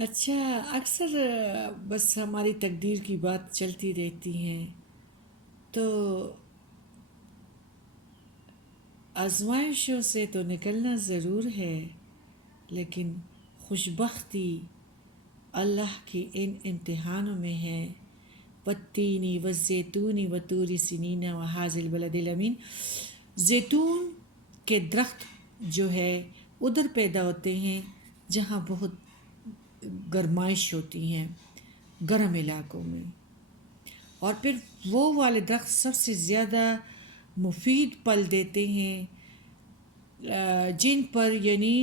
اچھا، اکثر بس ہماری تقدیر کی بات چلتی رہتی ہیں، تو آزمائشوں سے تو نکلنا ضرور ہے، لیکن خوشبختی اللہ کی ان امتحانوں میں ہے۔ والتینی والزیتونی وطور سینین وہذا البلد الامین۔ زیتون کے درخت جو ہے ادھر پیدا ہوتے ہیں جہاں بہت گرمائش ہوتی ہیں، گرم علاقوں میں، اور پھر وہ والے درخت سب سے زیادہ مفید پھل دیتے ہیں جن پر یعنی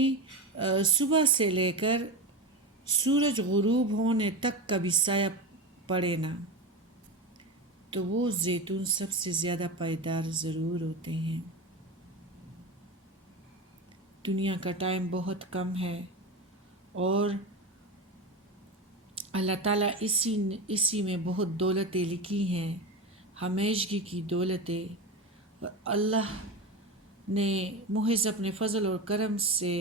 صبح سے لے کر سورج غروب ہونے تک کبھی سایہ پڑے نہ، تو وہ زیتون سب سے زیادہ پائیدار ضرور ہوتے ہیں۔ دنیا کا ٹائم بہت کم ہے، اور اللہ تعالیٰ اسی میں بہت دولتیں لکھی ہیں، ہمیشگی کی دولتیں۔ اللہ نے محض اپنے فضل اور کرم سے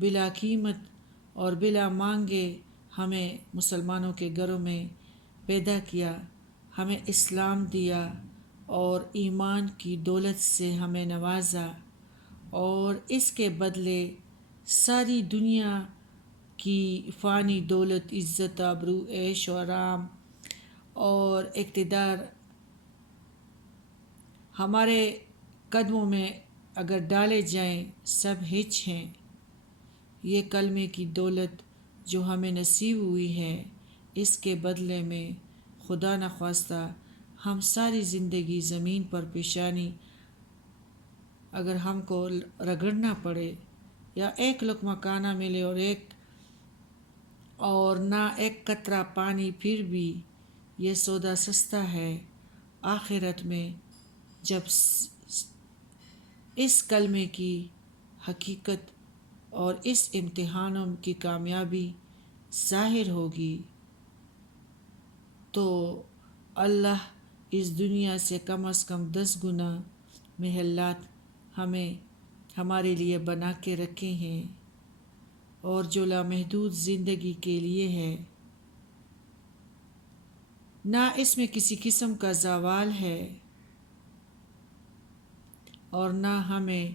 بلا قیمت اور بلا مانگے ہمیں مسلمانوں کے گھروں میں پیدا کیا، ہمیں اسلام دیا اور ایمان کی دولت سے ہمیں نوازا، اور اس کے بدلے ساری دنیا کی فانی دولت، عزت، آبرو، عیش و آرام اور اقتدار ہمارے قدموں میں اگر ڈالے جائیں، سب ہچ ہیں۔ یہ کلمے کی دولت جو ہمیں نصیب ہوئی ہے، اس کے بدلے میں خدا نخواستہ ہم ساری زندگی زمین پر پیشانی اگر ہم کو رگڑنا پڑے، یا ایک لقمہ کھانا ملے اور نہ ایک قطرہ پانی، پھر بھی یہ سودا سستا ہے۔ آخرت میں جب اس کلمے کی حقیقت اور اس امتحانوں کی کامیابی ظاہر ہوگی، تو اللہ اس دنیا سے کم از کم 10 گنا محلات ہمارے لیے بنا کے رکھے ہیں، اور جو لامحدود زندگی کے لیے ہے، نہ اس میں کسی قسم کا زوال ہے اور نہ ہمیں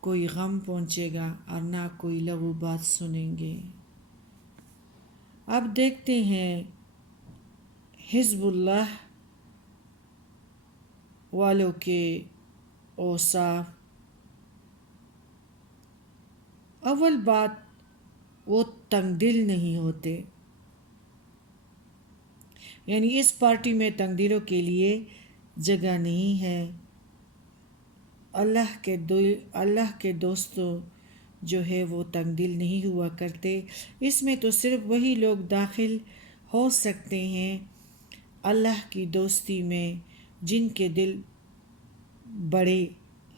کوئی غم پہنچے گا اور نہ کوئی لغو بات سنیں گے۔ اب دیکھتے ہیں حزب اللہ والوں کے اوصاف۔ اول بات، وہ تنگ دل نہیں ہوتے، یعنی اس پارٹی میں تنگ دلوں کے لیے جگہ نہیں ہے۔ اللہ کے دوستوں جو ہے وہ تنگ دل نہیں ہوا کرتے۔ اس میں تو صرف وہی لوگ داخل ہو سکتے ہیں اللہ کی دوستی میں جن کے دل بڑے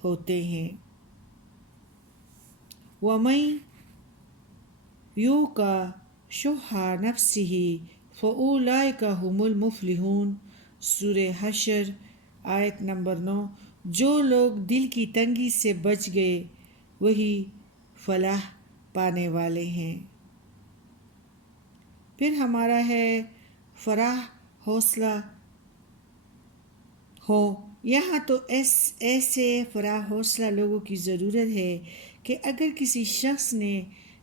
ہوتے ہیں۔ وَمَن یوق شح نفسہ فأولئک ھم المفلحون۔ سورہ حشر آیت نمبر 9۔ جو لوگ دل کی تنگی سے بچ گئے وہی فلاح پانے والے ہیں۔ پھر ہمارا ہے فراح حوصلہ ہو۔ یہاں تو ایسے فراح حوصلہ لوگوں کی ضرورت ہے کہ اگر کسی شخص نے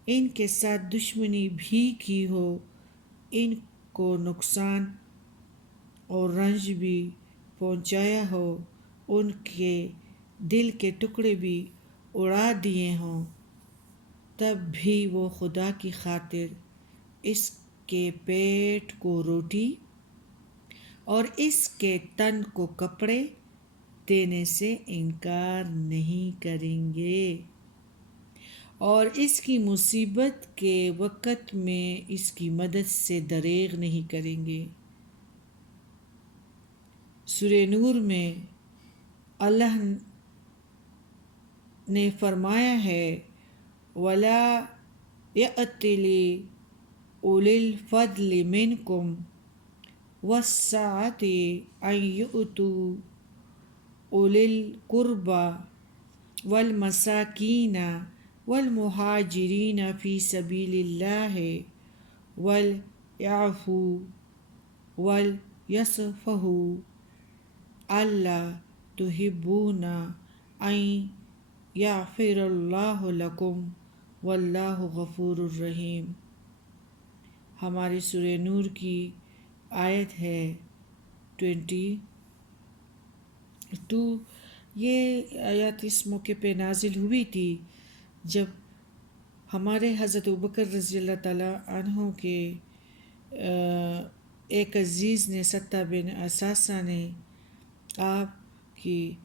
ان کے ساتھ دشمنی بھی کی ہو، ان کو نقصان اور رنج بھی پہنچایا ہو، ان کے دل کے ٹکڑے بھی اڑا دیے ہوں، تب بھی وہ خدا کی خاطر اس کے پیٹ کو روٹی اور اس کے تن کو کپڑے دینے سے انکار نہیں کریں گے، اور اس کی مصیبت کے وقت میں اس کی مدد سے دریغ نہیں کریں گے۔ سورہ نور میں اللہ نے فرمایا ہے وَلَا يَأْتَلِ أُولِي الْفَضْلِ مِنْكُمْ وَالسَّعَةِ أَنْ يُؤْتُوا أُولِي الْقُرْبَى وَالْمَسَاكِينَ وَالْمُهَاجِرِينَ فِي سَبِيلِ اللَّهِ وَلْيَعْفُوا وَلْيَصْفَحُوا أَلَّا تُحِبُّونَ أَن يَغْفِرَ اللَّهُ لَكُمْ وَاللَّهُ غَفُورٌ رَحِيمٌ۔ ہماری سورہ نور کی آیت ہے 22۔ یہ آیات اس موقع پہ نازل ہوئی تھی جب ہمارے حضرت ابوبکر رضی اللہ تعالیٰ عنہ کے ایک عزیز نے، ستہ بن اساسہ نے آپ کی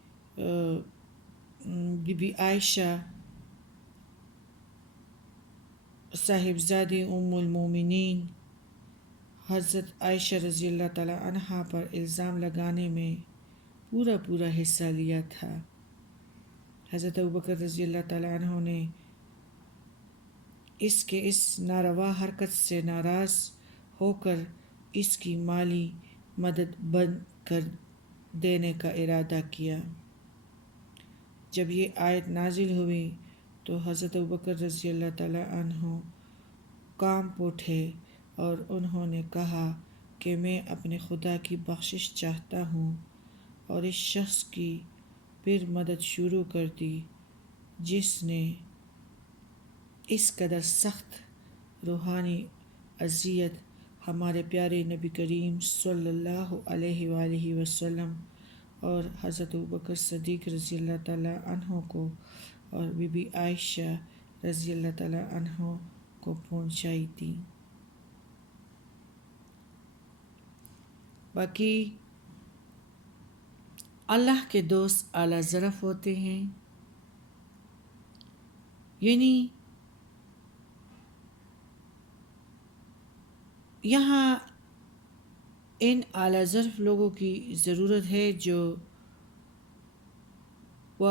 بی بی عائشہ صاحبزادی ام المومنین حضرت عائشہ رضی اللہ تعالیٰ عنہا پر الزام لگانے میں پورا حصہ لیا تھا۔ حضرت ابوبکر رضی اللہ تعالیٰ عنہ نے اس ناروا حرکت سے ناراض ہو کر اس کی مالی مدد بند کر دینے کا ارادہ کیا۔ جب یہ آیت نازل ہوئی تو حضرت ابوبکر رضی اللہ تعالیٰ عنہ کانپ اٹھے اور انہوں نے کہا کہ میں اپنے خدا کی بخشش چاہتا ہوں، اور اس شخص کی پھر مدد شروع کر دی جس نے اس قدر سخت روحانی اذیت ہمارے پیارے نبی کریم صلی اللہ علیہ وآلہ وسلم اور حضرت ابوبکر صدیق رضی اللہ تعالیٰ عنہ کو اور بی بی عائشہ رضی اللہ تعالیٰ عنہ کو پہنچائی تھی۔ باقی اللہ کے دوست اعلیٰ ظرف ہوتے ہیں، یعنی یہاں ان اعلیٰ ظرف لوگوں کی ضرورت ہے جو وہ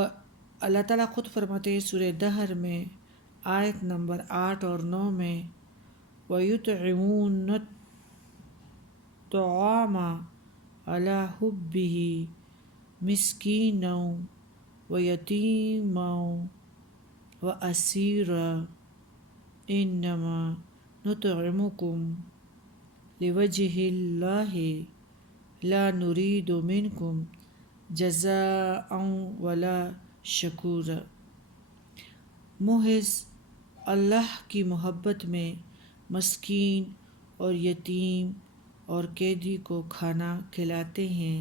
اللہ تعالیٰ خود فرماتے ہیں سورہ دہر میں آیت نمبر 8 اور 9 میں وَيُطْعِمُونَ الطَّعَامَ عَلَى حُبِّهِ مِسْكِينًا وَيَتِيمًا وَأَسِيرًا إِنَّمَا نُطْعِمُكُمْ لِوَجْهِ اللَّهِ لَا نُرِيدُ مِنْكُمْ جَزَاءً وَلَا شُكُورًا۔ محض اللہ کی محبت میں مسکین اور یتیم اور قیدی کو کھانا کھلاتے ہیں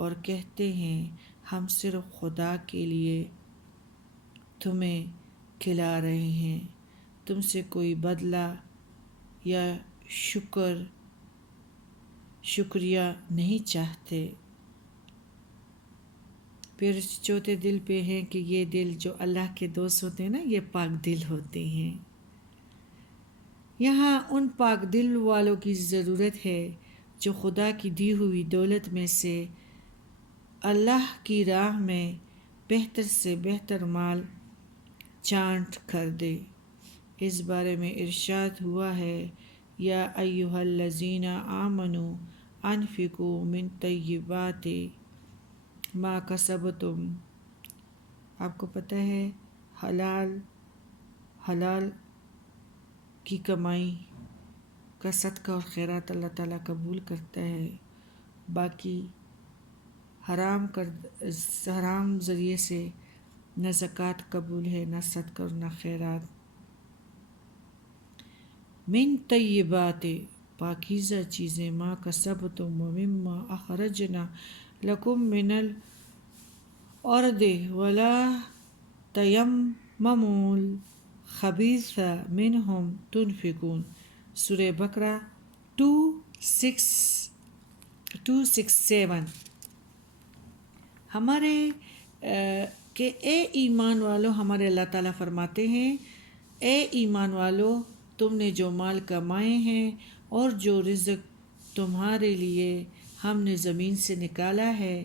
اور کہتے ہیں ہم صرف خدا کے لیے تمہیں کھلا رہے ہیں، تم سے کوئی بدلہ یا شکریہ نہیں چاہتے۔ پھر چوتھے دل پہ ہیں کہ یہ دل جو اللہ کے دوست ہوتے ہیں نا، یہ پاک دل ہوتے ہیں۔ یہاں ان پاک دل والوں کی ضرورت ہے جو خدا کی دی ہوئی دولت میں سے اللہ کی راہ میں بہتر سے بہتر مال چانٹ کر دے۔ اس بارے میں ارشاد ہوا ہے یا ایھا الذین آمنوا انفقوا من طیبات ما کسبتم۔ آپ کو پتہ ہے حلال کی کمائی کا صدقہ اور خیرات اللہ تعالیٰ قبول کرتا ہے، باقی حرام ذریعے سے نہ زکوٰۃ قبول ہے، نہ صدقہ اور نہ خیرات۔ من طیبات پاکیزہ چیزیں، ما کسبتم ومما اخرجنا لکم من الارض ولا تیمموا الخبیث منہ تنفقون۔ سورہ بقرہ 267۔ ہمارے کہ اے ایمان والو، ہمارے اللہ تعالیٰ فرماتے ہیں اے ایمان والو، تم نے جو مال کمائے ہیں اور جو رزق تمہارے لیے ہم نے زمین سے نکالا ہے،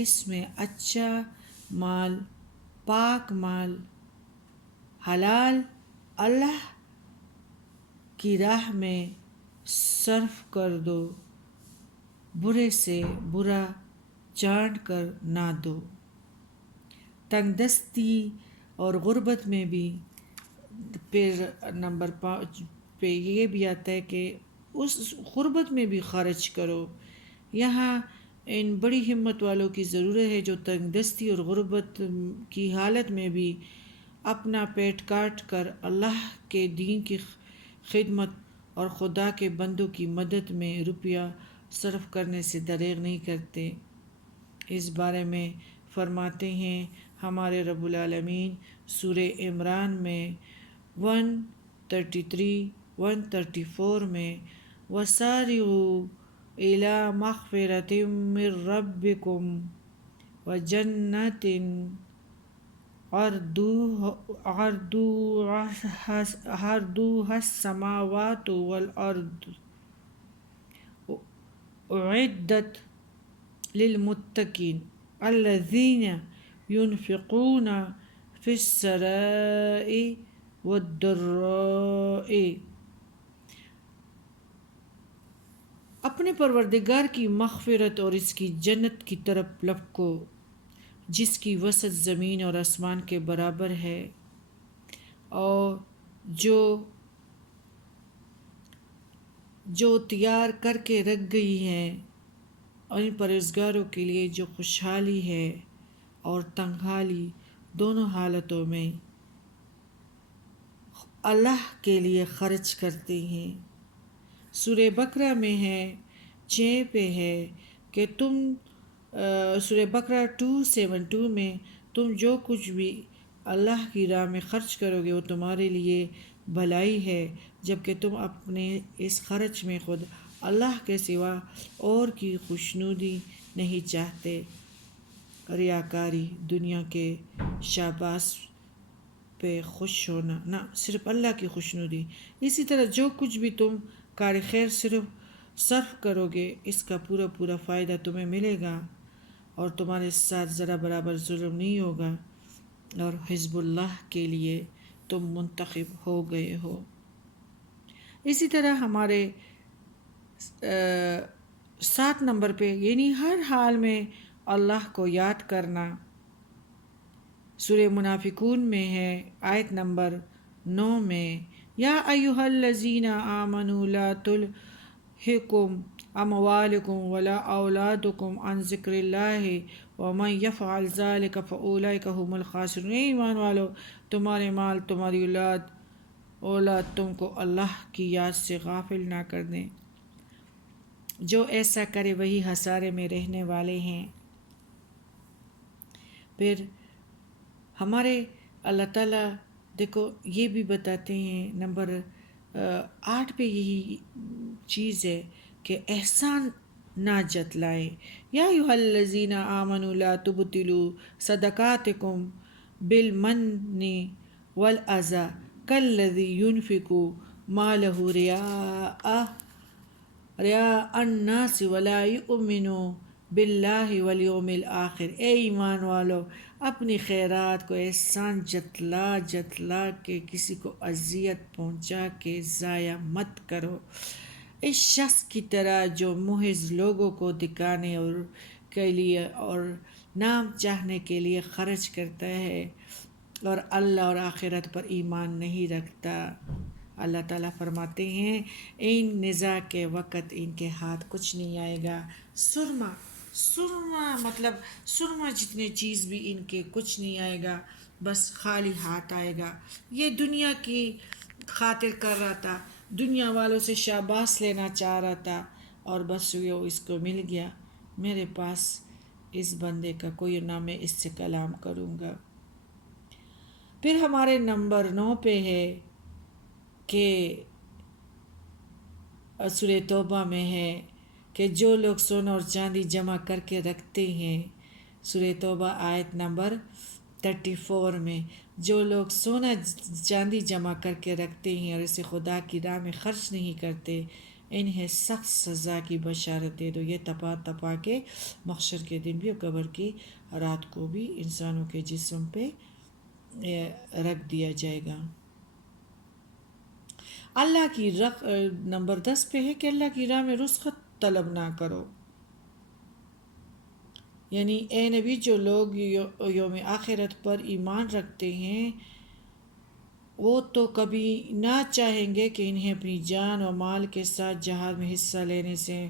اس میں اچھا مال، پاک مال، حلال اللہ کی راہ میں صرف کر دو، برے سے برا چانٹ کر نہ دو۔ تنگ دستی اور غربت میں بھی پھر نمبر پہ یہ بھی آتا ہے کہ اس غربت میں بھی خرچ کرو۔ یہاں ان بڑی ہمت والوں کی ضرورت ہے جو تنگ دستی اور غربت کی حالت میں بھی اپنا پیٹ کاٹ کر اللہ کے دین کی خدمت اور خدا کے بندوں کی مدد میں روپیہ صرف کرنے سے دریغ نہیں کرتے۔ اس بارے میں فرماتے ہیں ہمارے رب العالمین سورہ عمران میں 133 134 میں وَسَارِعُوا إِلَى مَغْفِرَةٍ مِّن رَّبِّكُمْ وَجَنَّةٍ عرضها السماوات والأرض أعدت للمتقين الذين ينفقون في السراء والضراء۔ اپنے پروردگار کی مغفرت اور اس کی جنت کی طرف لپکو جس کی وسعت زمین اور آسمان کے برابر ہے، اور جو تیار کر کے رکھ گئی ہے اور ان پرہیزگاروں کے لیے جو خوشحالی ہے اور تنگحالی دونوں حالتوں میں اللہ کے لیے خرچ کرتے ہیں۔ سورہ بقرہ میں ہے 6 پہ ہے کہ سورہ بقرہ 272 میں تم جو کچھ بھی اللہ کی راہ میں خرچ کرو گے وہ تمہارے لیے بھلائی ہے، جبکہ تم اپنے اس خرچ میں خود اللہ کے سوا اور کی خوشنودی نہیں چاہتے۔ ریاکاری، دنیا کے شاباش پہ خوش ہونا، نہ صرف اللہ کی خوشنودی۔ اسی طرح جو کچھ بھی تم کار خیر صرف کرو گے اس کا پورا فائدہ تمہیں ملے گا اور تمہارے ساتھ ذرا برابر ظلم نہیں ہوگا، اور حزب اللہ کے لیے تم منتخب ہو گئے ہو۔ اسی طرح ہمارے 7 نمبر پہ یعنی ہر حال میں اللہ کو یاد کرنا، سورہ منافقون میں ہے آیت نمبر 9 میں یا ایھا الذین آمنوا لا تلھکم اموالکم ولا اولادکم عن ذکر اللہ ومن یفعل ذلک فاولئک هم الخاسرون۔ اے ایمان والو، تمہارے مال، تمہاری اولاد تم کو اللہ کی یاد سے غافل نہ کر دیں، جو ایسا کرے وہی خسارے میں رہنے والے ہیں۔ پھر ہمارے اللہ تعالیٰ دیکھو یہ بھی بتاتے ہیں نمبر 8 پہ یہی چیز ہے کہ احسان نہ جتلائیں۔ یا ایھا الذین آمنوا لا تبطلوا صدقاتکم بالمن والاذی کالذی ينفق مالہ رئاء الناس ولا یؤمن باللہ والیوم الآخر۔ اے ایمان والو، اپنی خیرات کو احسان جتلا کے کسی کو اذیت پہنچا کے ضائع مت کرو، اس شخص کی طرح جو محض لوگوں کو دکھانے اور کے لیے اور نام چاہنے کے لیے خرچ کرتا ہے اور اللہ اور آخرت پر ایمان نہیں رکھتا۔ اللہ تعالیٰ فرماتے ہیں ان نزاع کے وقت ان کے ہاتھ کچھ نہیں آئے گا۔ سرما مطلب سرما جتنے چیز بھی ان کے کچھ نہیں آئے گا، بس خالی ہاتھ آئے گا۔ یہ دنیا کی خاطر کر رہا تھا، دنیا والوں سے شاباش لینا چاہ رہا تھا، اور بس وہ اس کو مل گیا، میرے پاس اس بندے کا کوئی نہ میں اس سے کلام کروں گا۔ پھر ہمارے نمبر 9 پہ ہے کہ سورہ توبہ میں ہے کہ جو لوگ سونا اور چاندی جمع کر کے رکھتے ہیں، سورہ توبہ آیت نمبر 34 میں جو لوگ سونا چاندی جمع کر کے رکھتے ہیں اور اسے خدا کی راہ میں خرچ نہیں کرتے، انہیں سخت سزا کی بشارت دے دو۔ یہ تپا کے محشر کے دن بھی اور قبر کی رات کو بھی انسانوں کے جسم پہ رکھ دیا جائے گا۔ اللہ کی نمبر 10 پہ ہے کہ اللہ کی راہ میں رخصت طلب نہ کرو، یعنی اے نبی جو لوگ یوم آخرت پر ایمان رکھتے ہیں وہ تو کبھی نہ چاہیں گے کہ انہیں اپنی جان و مال کے ساتھ جہاد میں حصہ لینے سے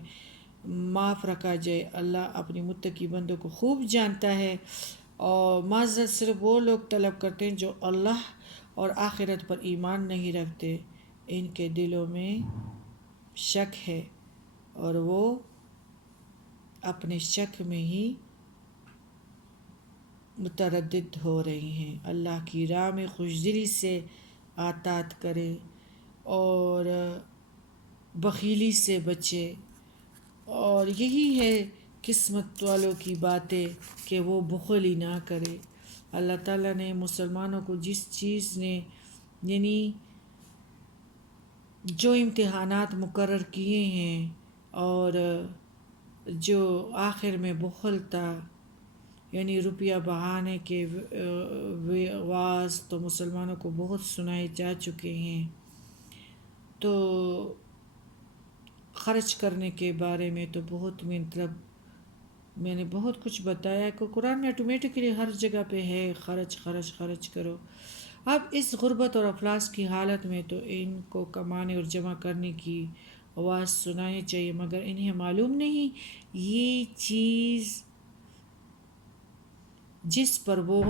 معاف رکھا جائے۔ اللہ اپنی متقی بندوں کو خوب جانتا ہے، اور معذرت صرف وہ لوگ طلب کرتے ہیں جو اللہ اور آخرت پر ایمان نہیں رکھتے، ان کے دلوں میں شک ہے اور وہ اپنے شک میں ہی متردد ہو رہی ہیں۔ اللہ کی راہ میں خوشدلی سے اطاعت کرے اور بخیلی سے بچے، اور یہی ہے قسمت والوں کی باتیں کہ وہ بخل ہی نہ کرے۔ اللہ تعالیٰ نے مسلمانوں کو جس چیز نے یعنی جو امتحانات مقرر کیے ہیں، اور جو آخر میں بخل تھا یعنی روپیہ بہانے کے واعظ تو مسلمانوں کو بہت سنائے جا چکے ہیں، تو خرچ کرنے کے بارے میں تو بہت میں نے بہت کچھ بتایا کہ قرآن میں آٹومیٹکلی ہر جگہ پہ ہے خرچ خرچ خرچ کرو۔ اب اس غربت اور افلاس کی حالت میں تو ان کو کمانے اور جمع کرنے کی آواز سنانی چاہیے، مگر انہیں معلوم نہیں یہ چیز جس پر وہ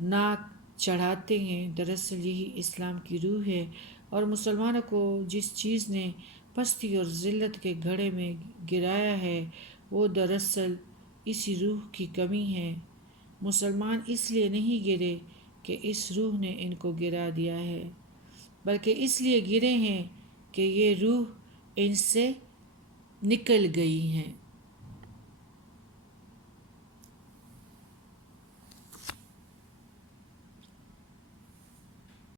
ناک چڑھاتے ہیں دراصل یہی اسلام کی روح ہے، اور مسلمانوں کو جس چیز نے پستی اور ذلت کے گھڑے میں گرایا ہے وہ دراصل اسی روح کی کمی ہے۔ مسلمان اس لیے نہیں گرے کہ اس روح نے ان کو گرا دیا ہے، بلکہ اس لیے گرے ہیں کہ یہ روح ان سے نکل گئی ہے۔